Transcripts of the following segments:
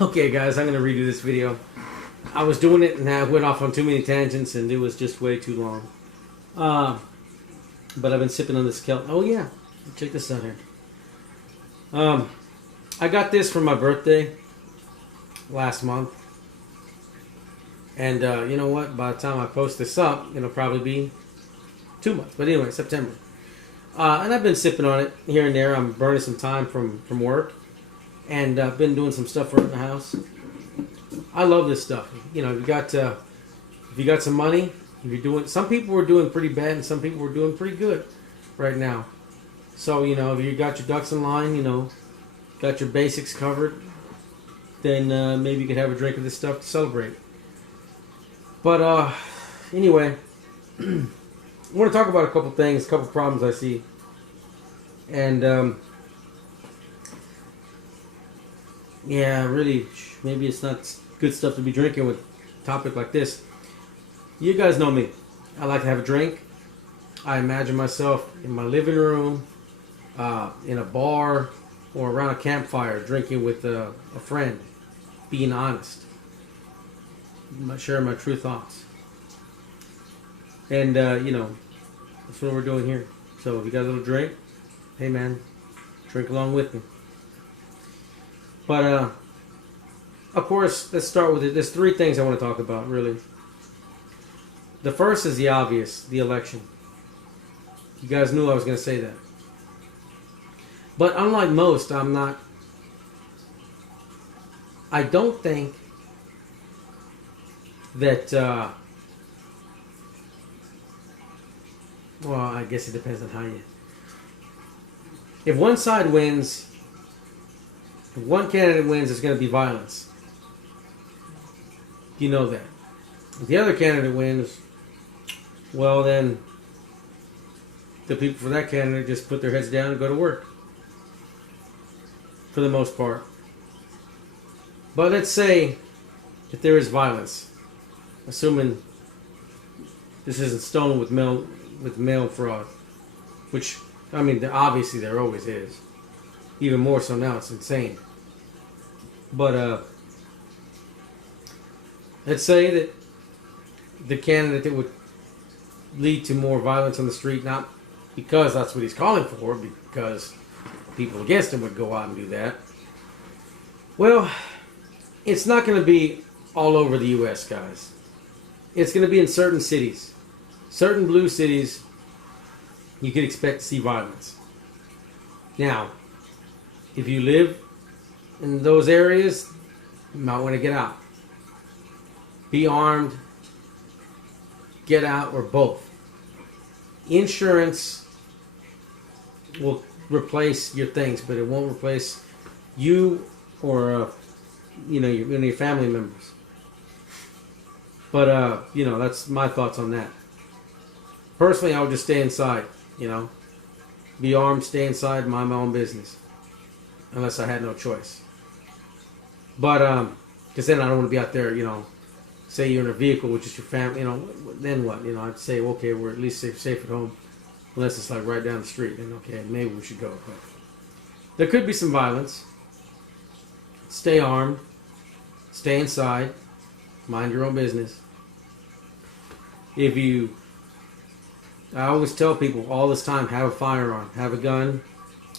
Okay guys, I'm going to redo this video. I was doing it and I went off on too many tangents and it was just way too long. But I've been sipping on this kelp. Oh yeah, check this out here. I got this for my birthday last month. And you know what? By the time I post this up, it'll probably be 2 months. But anyway, September. And I've been sipping on it here and there. I'm burning some time from work. And I've been doing some stuff around the house. I love this stuff. You know, if you got some money, if you're doing, some people were doing pretty bad and some people were doing pretty good right now. So, you know, if you got your ducks in line, you know, got your basics covered, then maybe you could have a drink of this stuff to celebrate. But anyway, I want to talk about a couple things, a couple problems I see. And yeah, really, maybe it's not good stuff to be drinking with a topic like this. You guys know me. I like to have a drink. I imagine myself in my living room, in a bar, or around a campfire, drinking with a friend, being honest, sharing my true thoughts. And, you know, that's what we're doing here. So if you got a little drink, hey man, drink along with me. But, of course, let's start with it. There's 3 things I want to talk about, really. The first is the obvious, the election. You guys knew I was going to say that. But unlike most, I don't think that, well, I guess it depends on how you... If one side wins... If one candidate wins, it's going to be violence. You know that. If the other candidate wins, well then, the people for that candidate just put their heads down and go to work. For the most part. But let's say that there is violence, assuming this isn't stolen with mail fraud, which, I mean, obviously there always is. Even more so now, it's insane. But let's say that the candidate that would lead to more violence on the street, not because that's what he's calling for, because people against him would go out and do that. Well, it's not going to be all over the U.S., guys. It's going to be in certain cities. Certain blue cities, you could expect to see violence. Now, if you live in those areas, you might want to get out. Be armed, get out, or both. Insurance will replace your things, but it won't replace you or you know, your family members. But you know, that's my thoughts on that. Personally, I would just stay inside. You know, be armed, stay inside, mind my own business. Unless I had no choice. But, because then I don't want to be out there, you know, say you're in a vehicle with just your family, you know, then what? You know, I'd say, okay, we're at least safe at home. Unless it's like right down the street, then okay, maybe we should go. But there could be some violence. Stay armed. Stay inside. Mind your own business. I always tell people all this time, have a firearm, have a gun,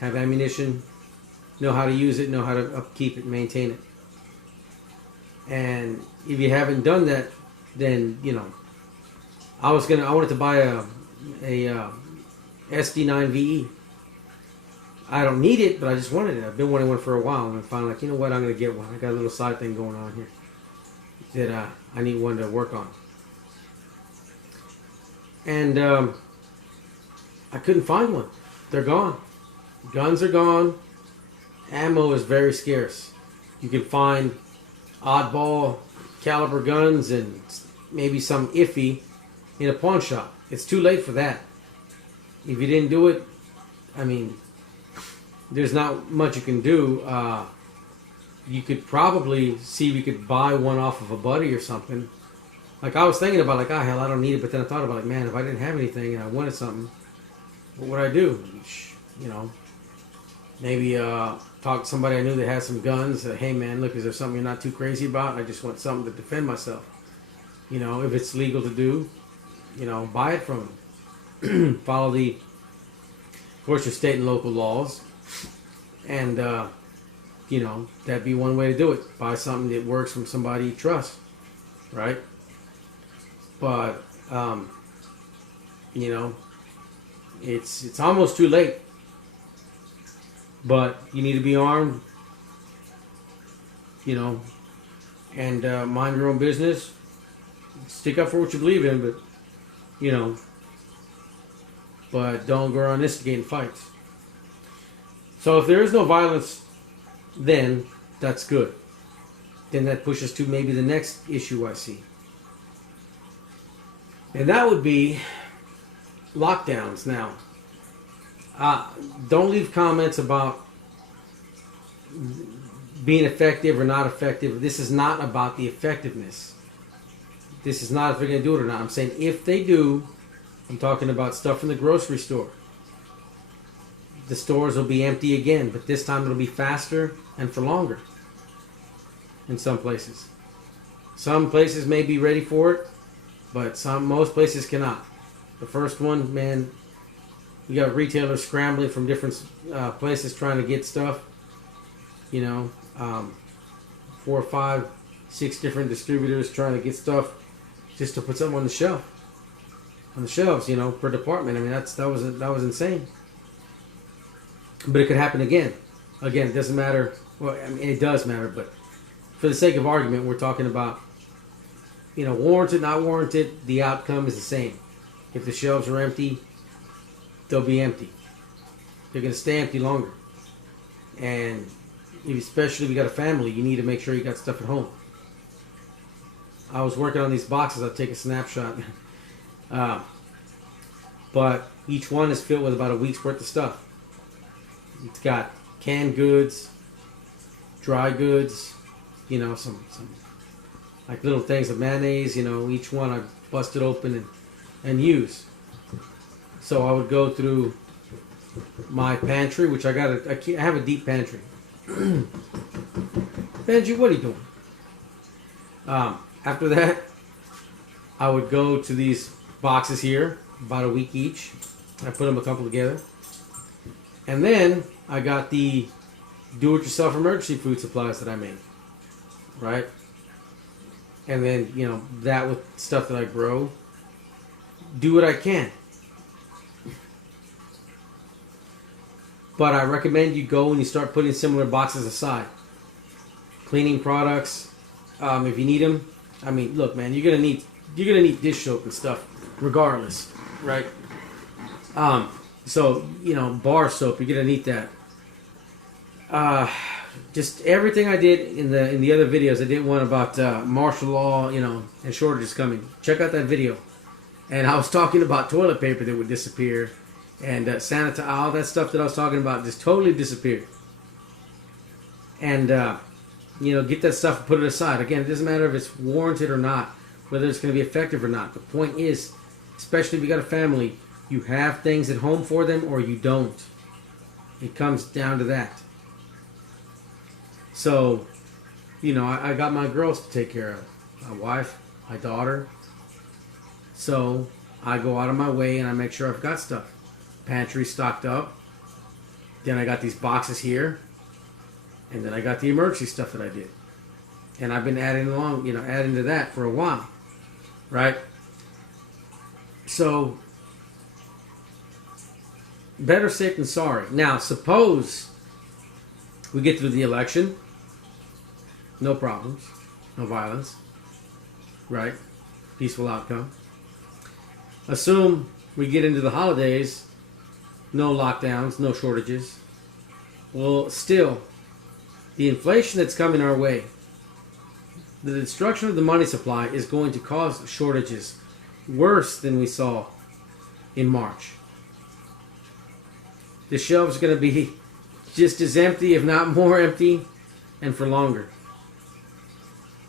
have ammunition. Know how to use it, know how to upkeep it, maintain it. And if you haven't done that, then, you know, I wanted to buy a SD9VE. I don't need it, but I just wanted it. I've been wanting one for a while, and I'm finally like, you know what, I'm going to get one. I got a little side thing going on here that I need one to work on. And I couldn't find one. They're gone. Guns are gone. Ammo is very scarce. You can find oddball caliber guns and maybe some iffy in a pawn shop. It's too late for that. If you didn't do it, I mean, there's not much you can do. You could probably see if you could buy one off of a buddy or something. Like I was thinking about, like, hell, I don't need it. But then I thought about, like, man, if I didn't have anything and I wanted something, what would I do? You know, maybe talked to somebody I knew that had some guns. Said, hey man, look, is there something you're not too crazy about? I just want something to defend myself. You know, if it's legal to do, you know, buy it from them. Follow of course, your state and local laws. And, you know, that'd be one way to do it. Buy something that works from somebody you trust, right? But, you know, it's almost too late. But you need to be armed, you know, and mind your own business. Stick up for what you believe in, but, you know, but don't go around instigating fights. So if there is no violence, then that's good. Then that pushes to maybe the next issue I see. And that would be lockdowns. Now, don't leave comments about being effective or not effective. This is not about the effectiveness. This is not if they're going to do it or not. I'm saying if they do, I'm talking about stuff from the grocery store. The stores will be empty again, but this time it'll be faster and for longer in some places. Some places may be ready for it, but most places cannot. The first one, man, you got retailers scrambling from different places trying to get stuff. You know, 4, 5, 6 different distributors trying to get stuff just to put something on the shelf. On the shelves, you know, per department. I mean, that was insane. But it could happen again. Again, it doesn't matter. Well, I mean, it does matter, but for the sake of argument, we're talking about, you know, warranted, not warranted. The outcome is the same. If the shelves are empty, they'll be empty. They're going to stay empty longer. And especially if you got a family, you need to make sure you got stuff at home. I was working on these boxes. I'll take a snapshot. But each one is filled with about a week's worth of stuff. It's got canned goods, dry goods, you know, some like little things of mayonnaise, you know, each one I busted open and use. So I would go through my pantry, which I have a deep pantry. Benji, what are you doing? After that, I would go to these boxes here, about a week each. I put them a couple together. And then I got the do-it-yourself emergency food supplies that I made, right? And then, you know, that with stuff that I grow. Do what I can. But I recommend you go and you start putting similar boxes aside. Cleaning products, if you need them. I mean, look, man, you're gonna need dish soap and stuff, regardless, right? So, you know, bar soap, you're gonna need that. Just everything I did in the other videos, I did one about martial law, you know, and shortages coming. Check out that video. And I was talking about toilet paper that would disappear, and sanitizer, all that stuff that I was talking about just totally disappeared. And you know, get that stuff and put it aside. Again, it doesn't matter if it's warranted or not, whether it's going to be effective or not. The point is, especially if you got a family, you have things at home for them or you don't. It comes down to that. So, you know, I got my girls to take care of. My wife, my daughter. So, I go out of my way and I make sure I've got stuff. Pantry stocked up. Then I got these boxes here. And then I got the emergency stuff that I did. And I've been adding to that for a while. Right? So, better safe than sorry. Now, suppose we get through the election. No problems. No violence. Right? Peaceful outcome. Assume we get into the holidays. No lockdowns. No shortages. Well, still, the inflation that's coming our way, the destruction of the money supply is going to cause shortages worse than we saw in March. The shelves are going to be just as empty, if not more empty, and for longer.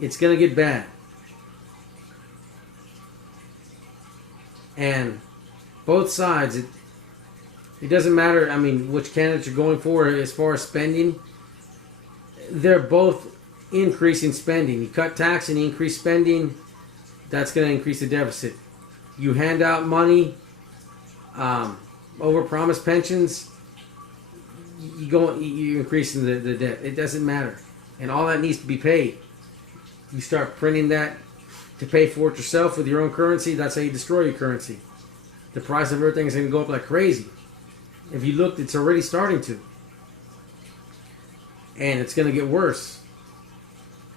It's going to get bad. And both sides, it doesn't matter, I mean, which candidates you're going for as far as spending. they're both increasing spending. You cut tax and you increase spending, that's going to increase the deficit. You hand out money, overpromise pensions, you're increasing the debt. It doesn't matter. And all that needs to be paid. You start printing that to pay for it yourself with your own currency, that's how you destroy your currency. The price of everything is going to go up like crazy. If you looked, it's already starting to. And it's going to get worse.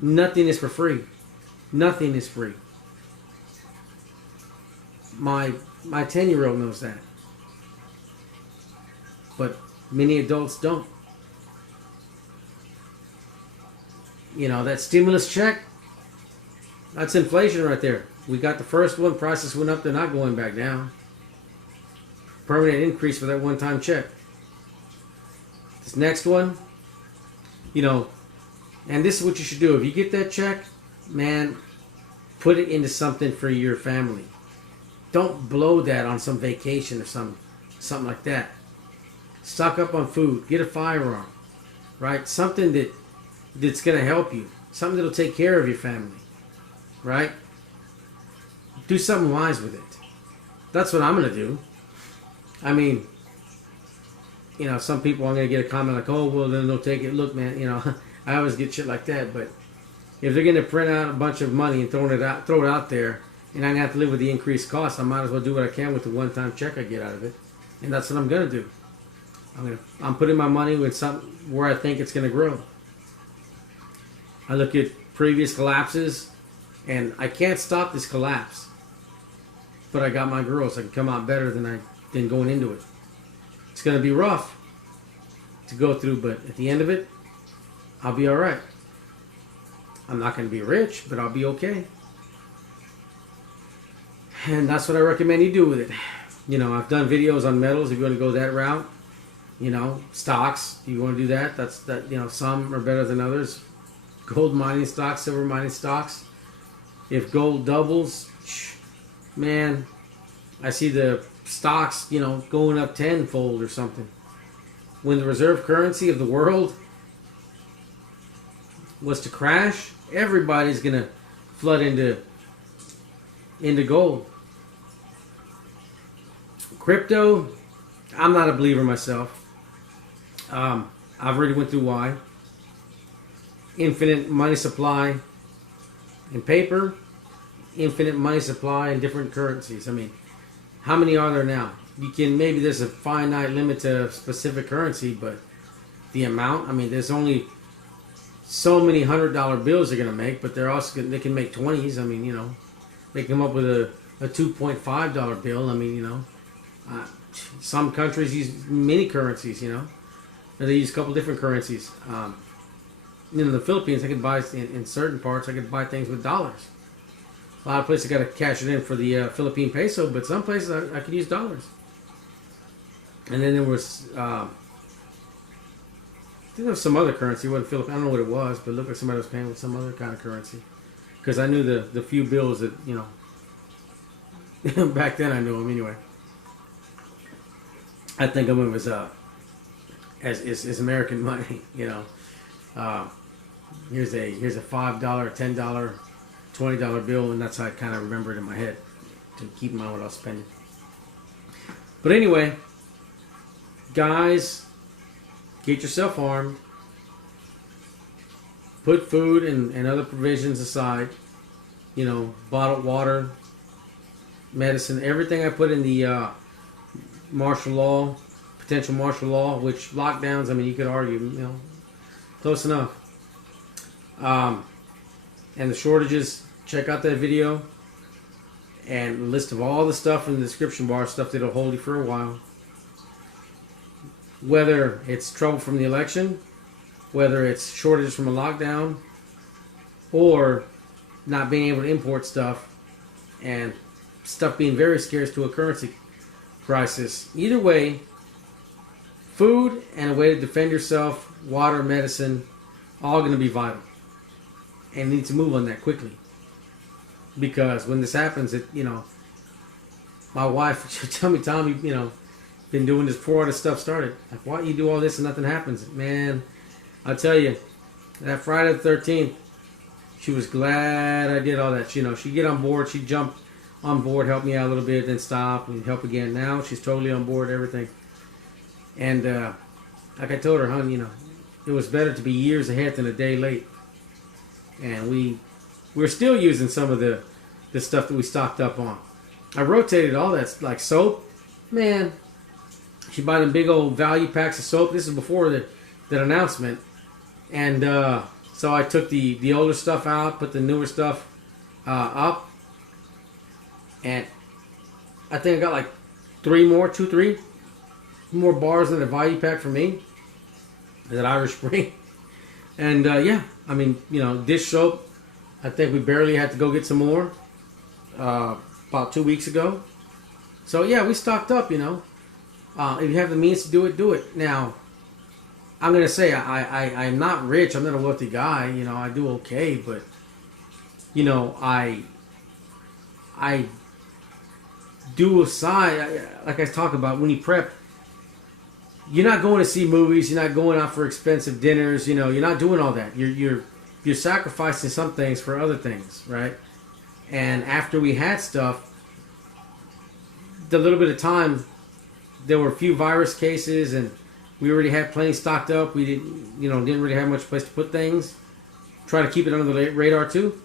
Nothing is for free. Nothing is free. My 10-year-old knows that. But many adults don't. You know, that stimulus check, that's inflation right there. We got the first one, prices went up, they're not going back down. Permanent increase for that one-time check. This next one, you know, and this is what you should do. If you get that check, man, put it into something for your family. Don't blow that on some vacation or something like that. Stock up on food. Get a firearm, right? Something that's going to help you. Something that'll take care of your family, right? Do something wise with it. That's what I'm going to do. I mean, you know, some people are going to get a comment like, oh, well, then they'll take it. Look, man, you know, I always get shit like that. But if they're going to print out a bunch of money and throw it out there, and I'm going to have to live with the increased cost, I might as well do what I can with the one-time check I get out of it. And that's what I'm going to do. I'm putting my money with something where I think it's going to grow. I look at previous collapses, and I can't stop this collapse. But I got my girls. I can come out better than going into it. It's going to be rough to go through, but at the end of it, I'll be all right. I'm not going to be rich, but I'll be okay. And that's what I recommend you do with it. You know, I've done videos on metals if you want to go that route. You know, stocks, you want to do that. You know, some are better than others. Gold mining stocks, silver mining stocks. If gold doubles, man, I see the stocks, you know, going up tenfold or something. When the reserve currency of the world was to crash, everybody's going to flood into gold. Crypto, I'm not a believer myself. I've already went through why. Infinite money supply in paper, infinite money supply in different currencies. I mean, how many are there now? There's a finite limit to a specific currency, but the amount, I mean, there's only so many $100 bills they're going to make, but they can make 20s. I mean, you know, they come up with a $2.5 bill. I mean, you know, some countries use many currencies, you know. They use a couple different currencies. In the Philippines, I could buy, in certain parts, I could buy things with dollars. A lot of places got to cash it in for the Philippine peso, but some places I could use dollars. And then there was, I think there was some other currency. It wasn't Philippine. I don't know what it was, but it looked like somebody was paying with some other kind of currency. Because I knew the few bills that, you know, back then I knew them anyway. I think of them as American money, you know. Here's a $5, $10, $20 bill, and that's how I kind of remember it in my head to keep in mind what I was spending. But anyway, guys, get yourself armed. Put food and other provisions aside. You know, bottled water, medicine, everything I put in the martial law, potential martial law, which lockdowns, I mean, you could argue, you know, close enough. And the shortages, check out that video and a list of all the stuff in the description bar, stuff that'll hold you for a while. Whether it's trouble from the election, whether it's shortages from a lockdown, or not being able to import stuff and stuff being very scarce to a currency crisis. Either way, food and a way to defend yourself, water, medicine, all going to be vital. And you need to move on that quickly. Because when this happens, you know, my wife, she'll tell me, Tom, you know, been doing this before all this stuff started. Like, why you do all this and nothing happens? Man, I'll tell you, That Friday the 13th, she was glad I did all that. She'd get on board. She'd jump on board, help me out a little bit, then stop and help again. Now she's totally on board, everything. And like I told her, hon, it was better to be years ahead than a day late. And we're still using some of the stuff that we stocked up on. I rotated all that, like soap. Man, she bought them big old value packs of soap. This is before that announcement. And so I took the older stuff out, put the newer stuff up. And I think I got like 3 more bars in the value pack for me. That Irish Spring. And yeah, I mean, dish soap, I think we barely had to go get some more about 2 weeks ago. So yeah, we stocked up, if you have the means to do it, do it. Now, I'm going to say I'm not rich. I'm not a wealthy guy. I do okay. But, I do aside, like I talk about, when you prep, you're not going to see movies. You're not going out for expensive dinners. You're not doing all that. You're sacrificing some things for other things, right? And after we had stuff, the little bit of time, there were a few virus cases, and we already had plenty stocked up. We didn't really have much place to put things. Try to keep it under the radar too.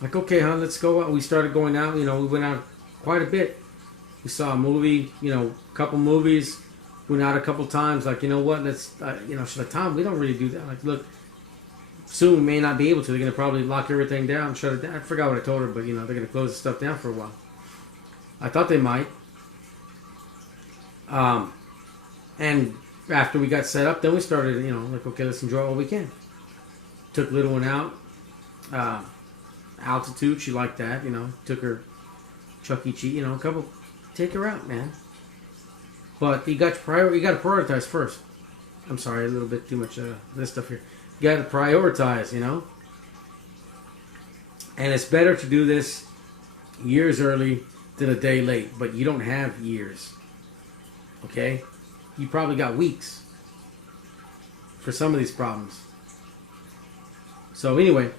Like, okay, hon, let's go out. We started going out. We went out quite a bit. We saw a movie. A couple movies. Went out a couple times. Like, what? Let's. She's like, Tom, we don't really do that. Like, look, soon we may not be able to. They're gonna probably lock everything down, shut it down. I forgot what I told her, but they're gonna close the stuff down for a while. I thought they might. And after we got set up, then we started, like, okay, let's enjoy what we can. Took little one out. Altitude, she liked that, Took her Chuck E. Cheese, a couple. Take her out, man. But you got to prioritize first. I'm sorry, a little bit too much this stuff here. You got to prioritize, And it's better to do this years early than a day late. But you don't have years. Okay? You probably got weeks for some of these problems. So anyway,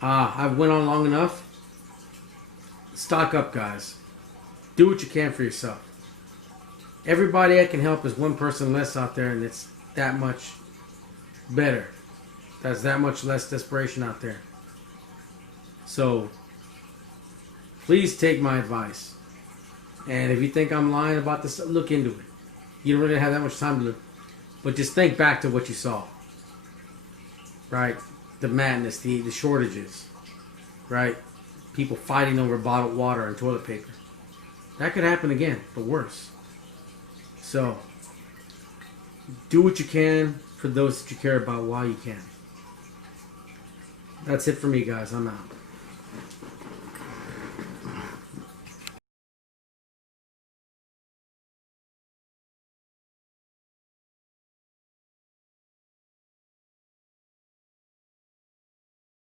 I went on long enough. Stock up, guys. Do what you can for yourself. Everybody I can help is one person less out there, and it's that much better. There's that much less desperation out there. So please take my advice. And if you think I'm lying about this, look into it. You don't really have that much time to look. But just think back to what you saw. Right? The madness, the shortages. Right? People fighting over bottled water and toilet paper. That could happen again, but worse. So, do what you can for those that you care about while you can. That's it for me, guys. I'm out.